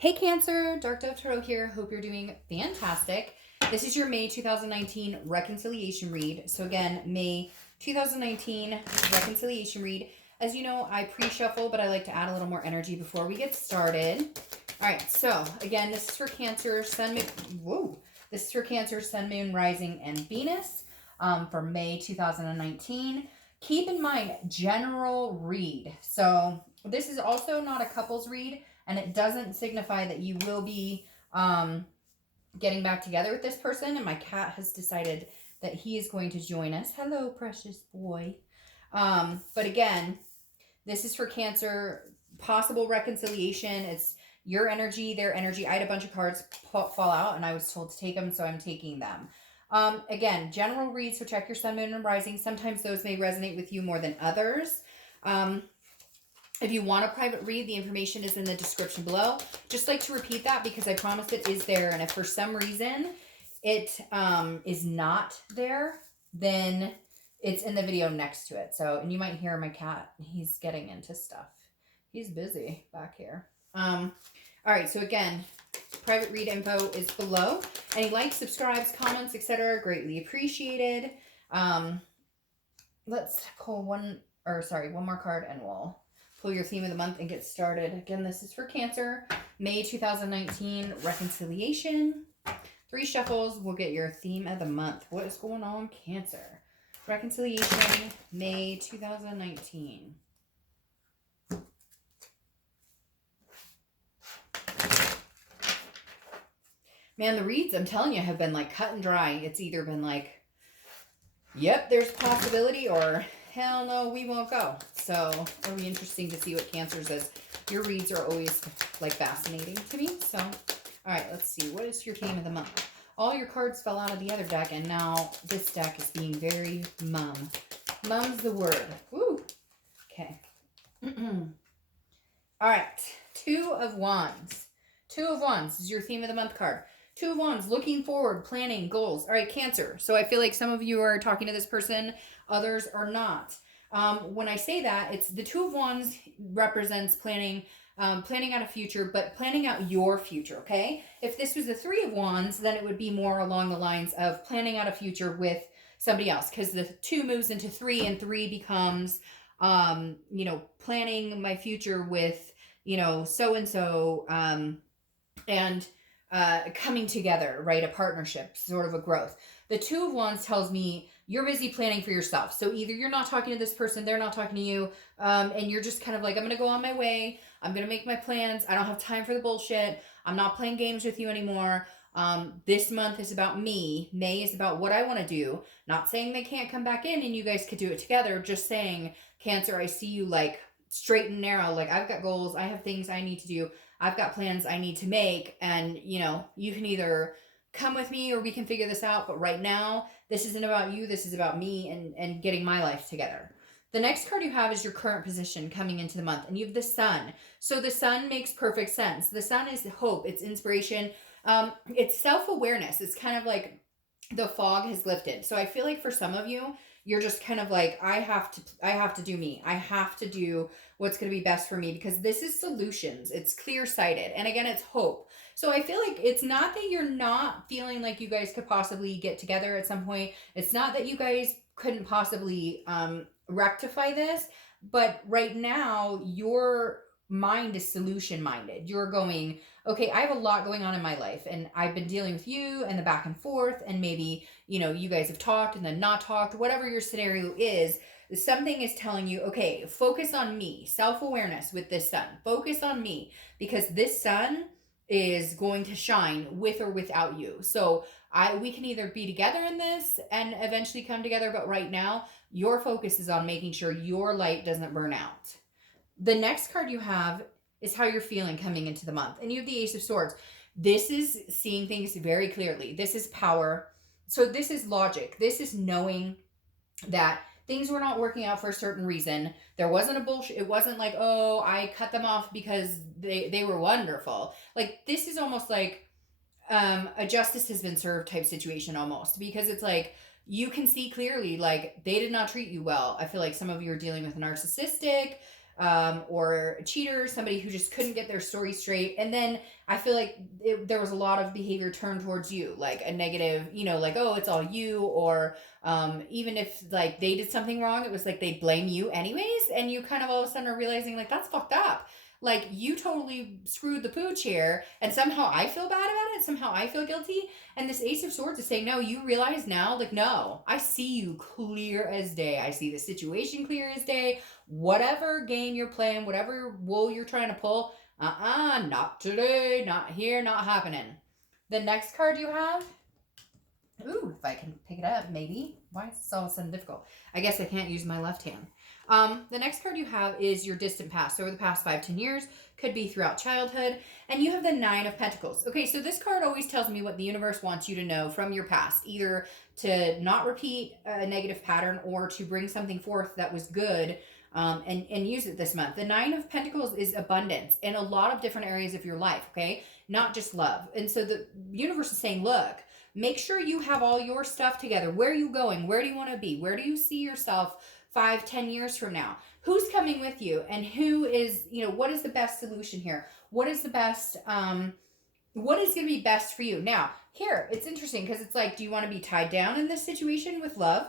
Hey Cancer, Dark Dove Tarot here. Hope you're doing fantastic. This is your May 2019 reconciliation read. So again, May 2019 reconciliation read. As you know, I pre-shuffle, but I like to add a little more energy before we get started. All right, so again, this is for Cancer, Sun, Moon, whoa. This is for Cancer, Sun, Moon, Rising, and Venus for May 2019. Keep in mind, general read. So this is also not a couples read, and it doesn't signify that you will be getting back together with this person. And my cat has decided that he is going to join us. Hello, precious boy. But again, this is for Cancer, possible reconciliation. It's your energy, their energy. I had a bunch of cards fall out, and I was told to take them, so I'm taking them. Again, general read, so check your Sun, Moon, and Rising. Sometimes those may resonate with you more than others. If you want a private read, the information is in the description below. Just like to repeat that because I promise it is there. And if for some reason it is not there, then it's in the video next to it. So, and you might hear my cat. He's getting into stuff. He's busy back here. All right. So again, private read info is below. Any likes, subscribes, comments, etc. greatly appreciated. Let's pull one more card and we'll pull your theme of the month and get started. Again, this is for Cancer, May 2019 reconciliation. 3 shuffles will get your theme of the month. What is going on, Cancer? Reconciliation, May 2019. Man, the reads, I'm telling you, have been like cut and dry. It's either been like, yep, there's possibility, or hell no, we won't go. So it'll be interesting to see what Cancer says. Your reads are always like fascinating to me. So, all right, let's see. What is your theme of the month? All your cards fell out of the other deck, and now this deck is being very mum. Mum's the word. Woo. Okay. All right. 2 of Wands. 2 of Wands is your theme of the month card. 2 of Wands, looking forward, planning, goals. All right, Cancer. So I feel like some of you are talking to this person, others are not. When I say that, it's the 2 of Wands represents planning, planning out a future, but planning out your future, okay? If this was the 3 of Wands, then it would be more along the lines of planning out a future with somebody else, because the 2 moves into 3, and 3 becomes, planning my future with, so-and-so, and coming together, right? A partnership, sort of a growth. The 2 of Wands tells me you're busy planning for yourself. So either you're not talking to this person, they're not talking to you, and you're just kind of like, I'm going to go on my way. I'm going to make my plans. I don't have time for the bullshit. I'm not playing games with you anymore. This month is about me. May is about what I want to do. Not saying they can't come back in and you guys could do it together. Just saying, Cancer, I see you like straight and narrow. Like, I've got goals. I have things I need to do. I've got plans I need to make. And, you can either come with me or we can figure this out. But right now, this isn't about you. This is about me and getting my life together. The next card you have is your current position coming into the month. And you have the Sun. So the Sun makes perfect sense. The Sun is hope. It's inspiration. It's self-awareness. It's kind of like the fog has lifted. So I feel like for some of you, you're just kind of like, I have to do me. I have to do what's going to be best for me, because this is solutions. It's clear-sighted. And again, it's hope. So I feel like it's not that you're not feeling like you guys could possibly get together at some point. It's not that you guys couldn't possibly rectify this, but right now your mind is solution minded. You're going, okay, I have a lot going on in my life, and I've been dealing with you and the back and forth, and maybe, you guys have talked and then not talked, whatever your scenario is. Something is telling you, okay, focus on me, self-awareness with this Sun. Focus on me, because this Sun is going to shine with or without you. So we can either be together in this and eventually come together, but right now your focus is on making sure your light doesn't burn out. The next card you have is how you're feeling coming into the month. And you have the Ace of Swords. This is seeing things very clearly. This is power. So this is logic. This is knowing that things were not working out for a certain reason. There wasn't a bullshit. It wasn't like, oh, I cut them off because they were wonderful. Like, this is almost like a justice has been served type situation almost, because it's like, you can see clearly, like, they did not treat you well. I feel like some of you are dealing with a narcissistic or a cheater, somebody who just couldn't get their story straight. And then I feel like there was a lot of behavior turned towards you, like a negative, like, oh, it's all you, or even if like they did something wrong, it was like they blame you anyways, and you kind of all of a sudden are realizing like that's fucked up. Like you totally screwed the pooch here, and somehow I feel bad about it. Somehow I feel guilty. And this Ace of Swords is saying, no, you realize now, like, no, I see you clear as day. I see the situation clear as day. Whatever game you're playing, whatever wool you're trying to pull, not today, not here, not happening. The next card you have, ooh, if I can pick it up, maybe. Why is this all of a sudden difficult? I guess I can't use my left hand. The next card you have is your distant past. So over the past 5-10 years, could be throughout childhood. And you have the 9 of Pentacles. Okay, so this card always tells me what the universe wants you to know from your past. Either to not repeat a negative pattern or to bring something forth that was good and use it this month. The 9 of Pentacles is abundance in a lot of different areas of your life, okay? Not just love. And so the universe is saying, look, make sure you have all your stuff together. Where are you going? Where do you want to be? Where do you see yourself 5-10 years from now? Who's coming with you? And who is, what is the best solution here? What is the best, what is going to be best for you? Now, here, it's interesting because it's like, do you want to be tied down in this situation with love?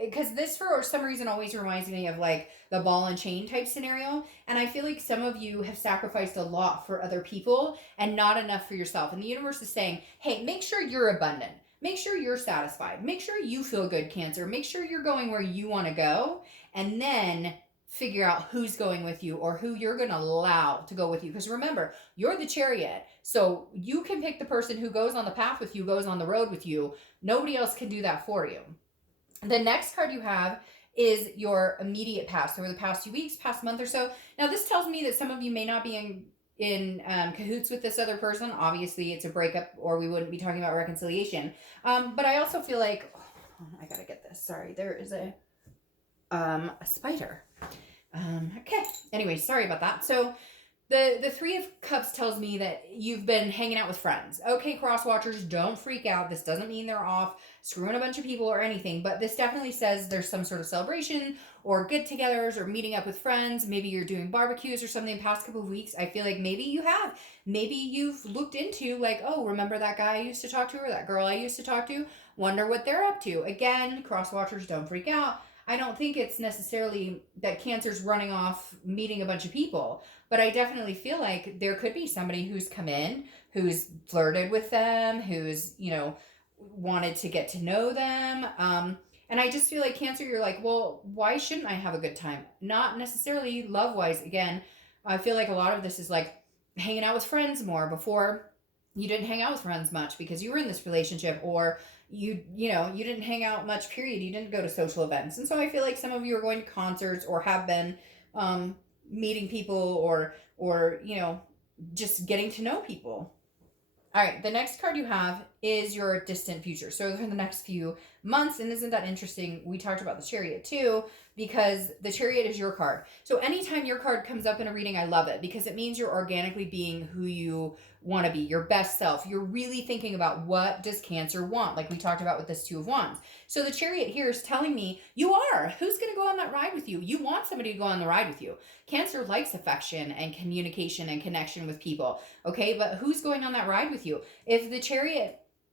Because this, for some reason, always reminds me of like the ball and chain type scenario. And I feel like some of you have sacrificed a lot for other people and not enough for yourself. And the universe is saying, hey, make sure you're abundant. Make sure you're satisfied. Make sure you feel good, Cancer. Make sure you're going where you want to go. And then figure out who's going with you or who you're going to allow to go with you. Because remember, you're the Chariot. So you can pick the person who goes on the path with you, goes on the road with you. Nobody else can do that for you. The next card you have is your immediate past, over the past 2 weeks, past month or so. Now, this tells me that some of you may not be in cahoots with this other person. Obviously, it's a breakup or we wouldn't be talking about reconciliation. But I also feel like, I gotta get this. Sorry, there is a spider. Okay. Anyway, sorry about that. So the 3 of Cups tells me that you've been hanging out with friends. Okay, cross watchers, don't freak out. This doesn't mean they're off screwing a bunch of people or anything, but this definitely says there's some sort of celebration or get-togethers or meeting up with friends. Maybe you're doing barbecues or something the past couple of weeks. I feel like maybe you have. Maybe you've looked into like, oh, remember that guy I used to talk to or that girl I used to talk to? Wonder what they're up to. Again, cross watchers, don't freak out. I don't think it's necessarily that Cancer's running off meeting a bunch of people, but I definitely feel like there could be somebody who's come in, who's flirted with them, who's, wanted to get to know them. And I just feel like Cancer, you're like, well, why shouldn't I have a good time? Not necessarily love-wise. Again, I feel like a lot of this is like hanging out with friends more. Before, you didn't hang out with friends much because you were in this relationship, or you didn't hang out much, period. You didn't go to social events. And so I feel like some of you are going to concerts or have been meeting people or just getting to know people. All right, the next card you have is your distant future. So for the next few months, and isn't that interesting? We talked about the Chariot too, because the Chariot is your card. So anytime your card comes up in a reading, I love it because it means you're organically being who you want to be, your best self. You're really thinking about what does Cancer want, like we talked about with this 2 of Wands. So the Chariot here is telling me you are. Who's going to go on that ride with you? You want somebody to go on the ride with you. Cancer likes affection and communication and connection with people. Okay, but who's going on that ride with you?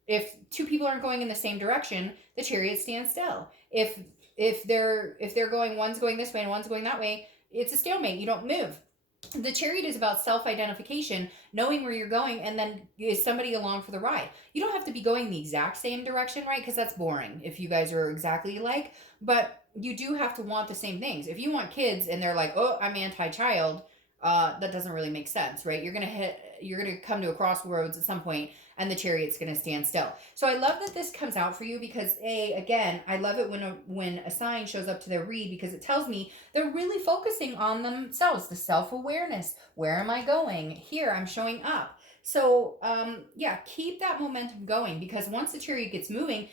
If 2 people aren't going in the same direction, the Chariot stands still. If they're going, one's going this way and one's going that way, it's a stalemate. You don't move. The Chariot is about self-identification, knowing where you're going, and then is somebody along for the ride. You don't have to be going the exact same direction, right? Because that's boring if you guys are exactly alike. But you do have to want the same things. If you want kids and they're like, oh, I'm anti-child, that doesn't really make sense, right? You're gonna come to a crossroads at some point, and the Chariot's gonna stand still. So I love that this comes out for you because again, I love it when a sign shows up to their read, because it tells me they're really focusing on themselves, the self-awareness. Where am I going? Here, I'm showing up. So yeah, keep that momentum going, because once the Chariot gets moving,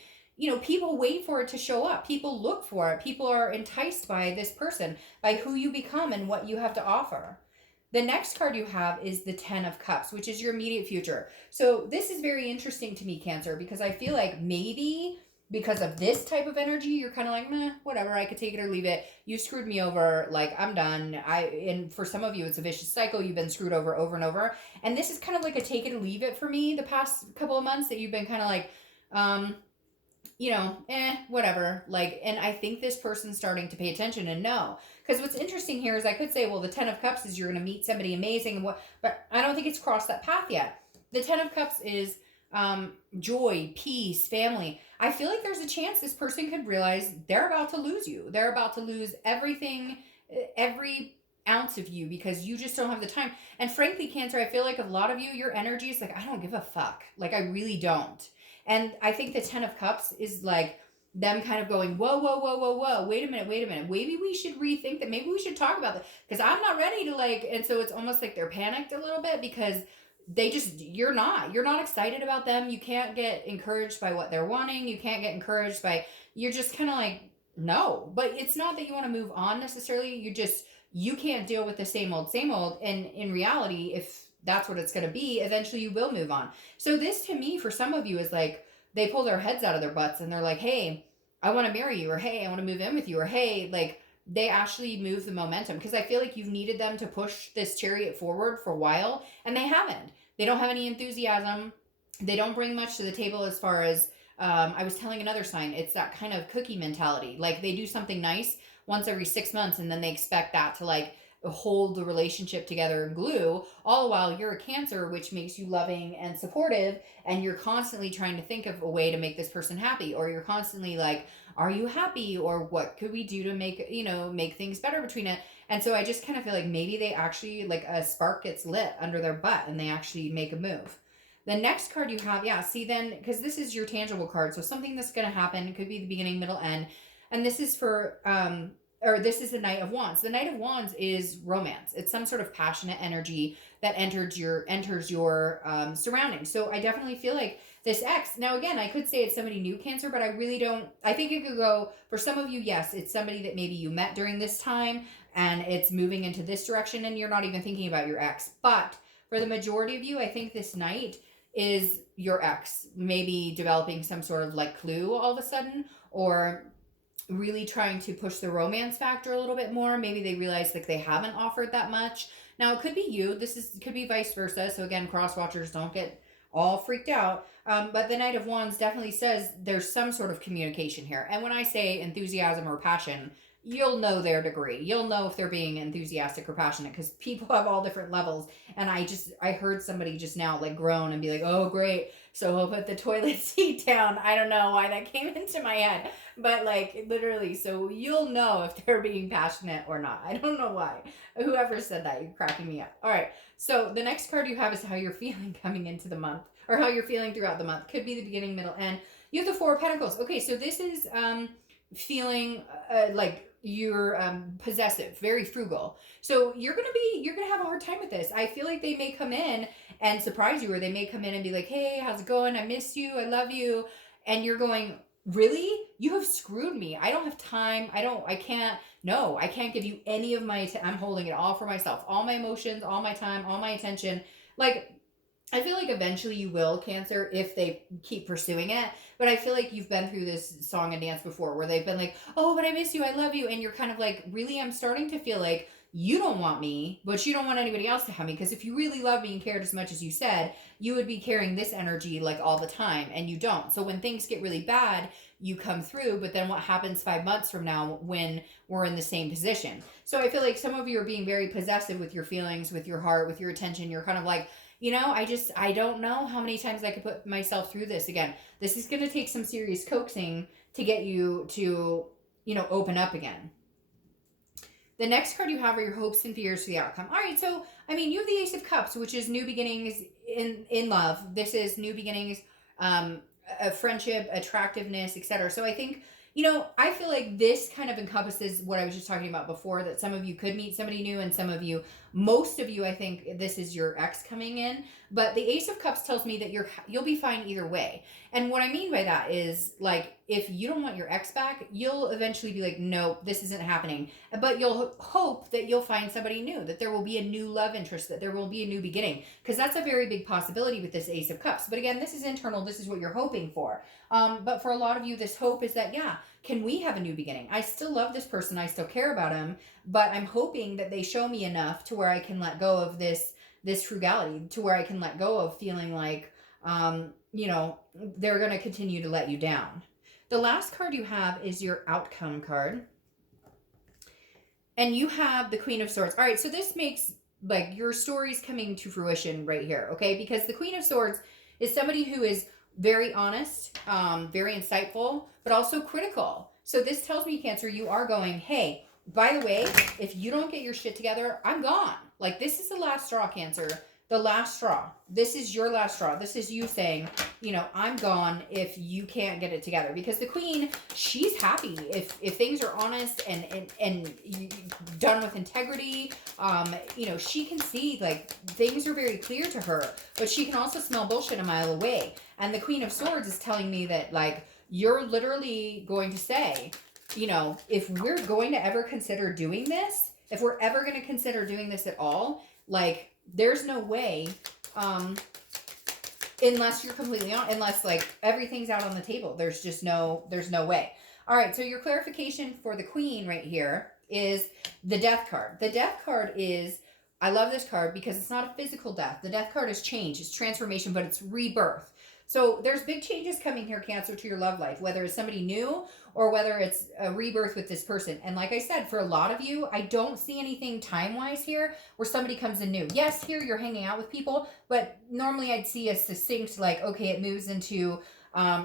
people wait for it to show up. People look for it. People are enticed by this person, by who you become and what you have to offer. The next card you have is the 10 of Cups, which is your immediate future. So this is very interesting to me, Cancer, because I feel like maybe because of this type of energy, you're kind of like, meh, whatever, I could take it or leave it. You screwed me over, like I'm done. And for some of you, it's a vicious cycle. You've been screwed over and over. And this is kind of like a take it or leave it for me the past couple of months, that you've been kind of like, um, whatever. Like, and I think this person's starting to pay attention and know. Because what's interesting here is I could say, well, the Ten of Cups is you're going to meet somebody amazing, and what, but I don't think it's crossed that path yet. The Ten of Cups is joy, peace, family. I feel like there's a chance this person could realize they're about to lose you. They're about to lose everything, every ounce of you, because you just don't have the time. And frankly, Cancer, I feel like a lot of you, your energy is like, I don't give a fuck. Like, I really don't. And I think the Ten of Cups is like them kind of going, whoa, whoa, whoa, whoa, whoa, wait a minute, wait a minute. Maybe we should rethink that. Maybe we should talk about that, because I'm not ready to like, and so it's almost like they're panicked a little bit, because they just, you're not excited about them. You can't get encouraged by what they're wanting. You can't get encouraged by, you're just kind of like, no. But it's not that you want to move on necessarily. You can't deal with the same old, same old. And in reality, if that's what it's going to be, eventually you will move on. So this to me, for some of you, is like they pull their heads out of their butts and they're like, hey, I want to marry you, or hey, I want to move in with you, or hey, like they actually move the momentum, because I feel like you've needed them to push this chariot forward for a while, and they haven't. They don't have any enthusiasm. They don't bring much to the table as far as, I was telling another sign, it's that kind of cookie mentality. Like they do something nice once every 6 months, and then they expect that to like hold the relationship together and glue, all the while you're a Cancer, which makes you loving and supportive, and you're constantly trying to think of a way to make this person happy, or you're constantly like, are you happy, or what could we do to make things better between it. And so I just kind of feel like maybe they actually, like a spark gets lit under their butt and they actually make a move. The next card you have, yeah, see then, because this is your tangible card, so something that's going to happen, it could be the beginning, middle, end. And this is for or this is the Knight of Wands. The Knight of Wands is romance. It's some sort of passionate energy that enters your surroundings. So I definitely feel like this X. Now again, I could say it's somebody new, Cancer, but I really don't. I think it could go for some of you. Yes, it's somebody that maybe you met during this time, and it's moving into this direction, and you're not even thinking about your ex. But for the majority of you, I think this Knight is your ex, maybe developing some sort of like clue all of a sudden, or really trying to push the romance factor a little bit more. Maybe they realize like they haven't offered that much. Now it could be you. Could be vice versa. So again, cross watchers, don't get all freaked out. But the Knight of Wands definitely says there's some sort of communication here. And when I say enthusiasm or passion, you'll know their degree. You'll know if they're being enthusiastic or passionate, because people have all different levels. And I heard somebody just now like groan and be like, oh great, so he'll put the toilet seat down. I don't know why that came into my head, but like literally, so you'll know if they're being passionate or not. I don't know why. Whoever said that, you're cracking me up. All right, so the next card you have is how you're feeling coming into the month, or how you're feeling throughout the month. Could be the beginning, middle, end. You have the Four of Pentacles. Okay, so this is feeling like you're possessive, very frugal. So you're gonna have a hard time with this. I feel like they may come in and surprise you, or they may come in and be like, hey, how's it going? I miss you, I love you. And you're going, really? You have screwed me. I don't have time. I can't give you any of my, I'm holding it all for myself. All my emotions, all my time, all my attention. Like, I feel like eventually you will, Cancer, if they keep pursuing it. But I feel like you've been through this song and dance before, where they've been like, oh, but I miss you, I love you. And you're kind of like, really, I'm starting to feel like you don't want me, but you don't want anybody else to have me. Because if you really love me and cared as much as you said, you would be carrying this energy like all the time, and you don't. So when things get really bad, you come through. But then what happens 5 months from now when we're in the same position? So I feel like some of you are being very possessive with your feelings, with your heart, with your attention. You're kind of like, I don't know how many times I could put myself through this again. This is going to take some serious coaxing to get you to, open up again. The next card you have are your hopes and fears for the outcome. All right, so, you have the Ace of Cups, which is new beginnings in love. This is new beginnings, a friendship, attractiveness, etc. So I think, I feel like this kind of encompasses what I was just talking about before, that some of you could meet somebody new and some of you Most of you, I think this is your ex coming in, but the Ace of Cups tells me that you'll be fine either way. And what I mean by that is, like, if you don't want your ex back, you'll eventually be like, no, this isn't happening. But you'll hope that you'll find somebody new, that there will be a new love interest, that there will be a new beginning, because that's a very big possibility with this Ace of Cups. But again, this is internal. This is what you're hoping for. But for a lot of you, this hope is that, yeah, can we have a new beginning? I still love this person. I still care about him, but I'm hoping that they show me enough to where I can let go of this frugality, to where I can let go of feeling like, they're going to continue to let you down. The last card you have is your outcome card. And you have the Queen of Swords. All right, so this makes, like, your story's coming to fruition right here, okay? Because the Queen of Swords is somebody who is very honest, very insightful, but also critical. So this tells me, Cancer, you are going, hey, by the way, if you don't get your shit together, I'm gone. Like, this is the last straw, Cancer. The last straw. This is your last straw. This is you saying, I'm gone if you can't get it together. Because the Queen, she's happy if things are honest and done with integrity. She can see, like, things are very clear to her, but she can also smell bullshit a mile away. And the Queen of Swords is telling me that, like, you're literally going to say, if we're going to ever consider doing this, if we're ever going to consider doing this at all, like, there's no way, unless you're completely on, unless, like, everything's out on the table. There's no way. All right. So your clarification for the Queen right here is the Death card. The Death card is, I love this card because it's not a physical death. The Death card is change, it's transformation, but it's rebirth. So there's big changes coming here, Cancer, to your love life, whether it's somebody new or whether it's a rebirth with this person. And like I said, for a lot of you, I don't see anything time-wise here where somebody comes in new. Yes, here you're hanging out with people, but normally I'd see a succinct, like, okay, it moves into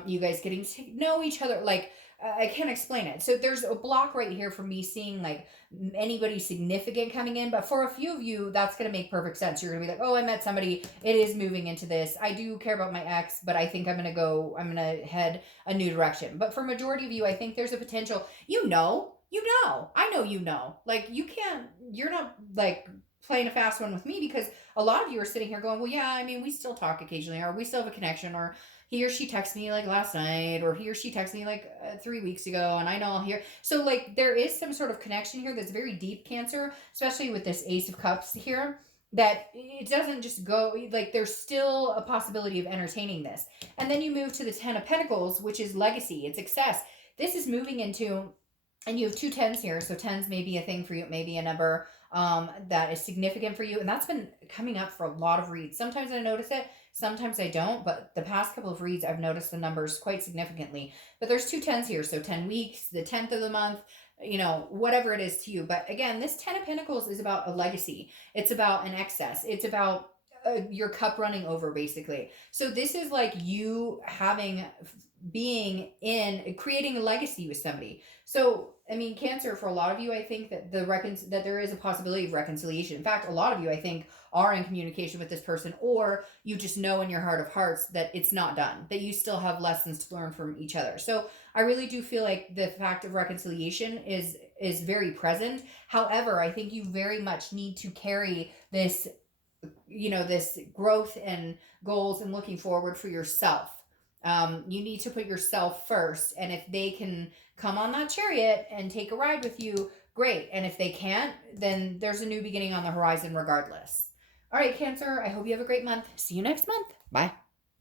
you guys getting to know each other. Like, I can't explain it. So there's a block right here for me seeing, like, anybody significant coming in. But for a few of you, that's going to make perfect sense. You're going to be like, oh, I met somebody. It is moving into this. I do care about my ex, but I think I'm going to head a new direction. But for majority of you, I think there's a potential, I know, like, you're not, like, playing a fast one with me, because a lot of you are sitting here going, well, yeah, I mean, we still talk occasionally, or we still have a connection, or he or she texted me, like, last night, or he or she texted me, like, 3 weeks ago, and I know I'll hear. So, like, there is some sort of connection here that's very deep, Cancer, especially with this Ace of Cups here, that it doesn't just go, like, there's still a possibility of entertaining this. And then you move to the Ten of Pentacles, which is legacy, it's success. This is moving into, and you have 2 tens here, so tens may be a thing for you, maybe a number that is significant for you, and that's been coming up for a lot of reads. Sometimes I notice it, sometimes I don't, but the past couple of reads, I've noticed the numbers quite significantly. But there's 2 tens here, so 10 weeks, the 10th of the month, whatever it is to you. But again, this 10 of Pentacles is about a legacy. It's about an excess. It's about your cup running over, basically. So this is like you creating a legacy with somebody. So, I mean, Cancer, for a lot of you, I think that that there is a possibility of reconciliation. In fact, a lot of you, I think, are in communication with this person, or you just know in your heart of hearts that it's not done, that you still have lessons to learn from each other. So I really do feel like the fact of reconciliation is very present. However, I think you very much need to carry this, this growth and goals and looking forward for yourself. You need to put yourself first, and if they can come on that chariot and take a ride with you, great. And if they can't, then there's a new beginning on the horizon regardless. All right, Cancer, I hope you have a great month. See you next month. Bye.